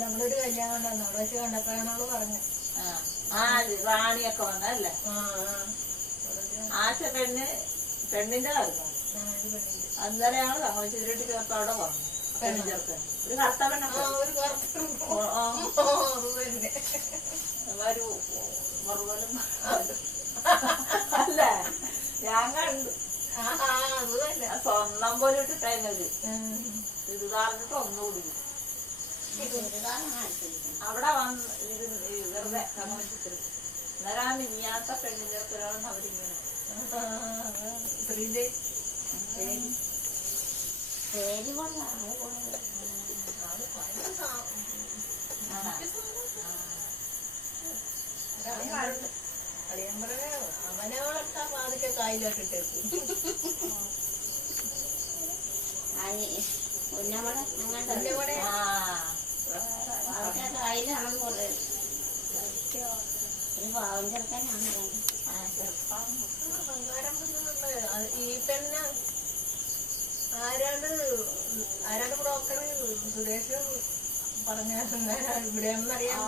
നമ്മളൊരു കല്യാണം ഉണ്ടായിരുന്നു, അവിടെ വെച്ച് കണ്ടപ്പോഴാണ് അവള് പറഞ്ഞത്. റാണിയൊക്കെ വന്നല്ലേ? ആശ പെണ്ണിന്റെ കാര്യം അന്നേരമാണ് തങ്ങശ്ശേരിട്ട് ചേർത്ത് അവിടെ പറഞ്ഞു. പെണ്ണു ചേർക്കാൻ ഒരു കറുത്ത പെണ്ണൊക്കെ മറുപലും അല്ലേ? ഞാൻ കണ്ടു. സ്വന്തം പോലെ ഇട്ടിട്ടത് ചുരിദാറിനിട്ട് ഒന്നുകൂടി അവിടെ വന്ന് വെറുതെ കമ്മച്ചിട്ട് അന്നേരം മിനിയാത്ത പെണ്ണു ചേർക്കലാണെന്ന് അവരിങ്ങനെ അവനെ വളർത്താൻ പാതൊക്കെ കായലോട്ടിട്ടേക്കും. കായലാണെന്ന് പറയുന്നത് ഒരു പാവം ചെറുക്കാനാണ്. ഈ പെണ്ണ ആരാണ് ബ്രോക്കർ? സുരേഷ് പറഞ്ഞ ഇവിടെ ഒന്നറിയാൻ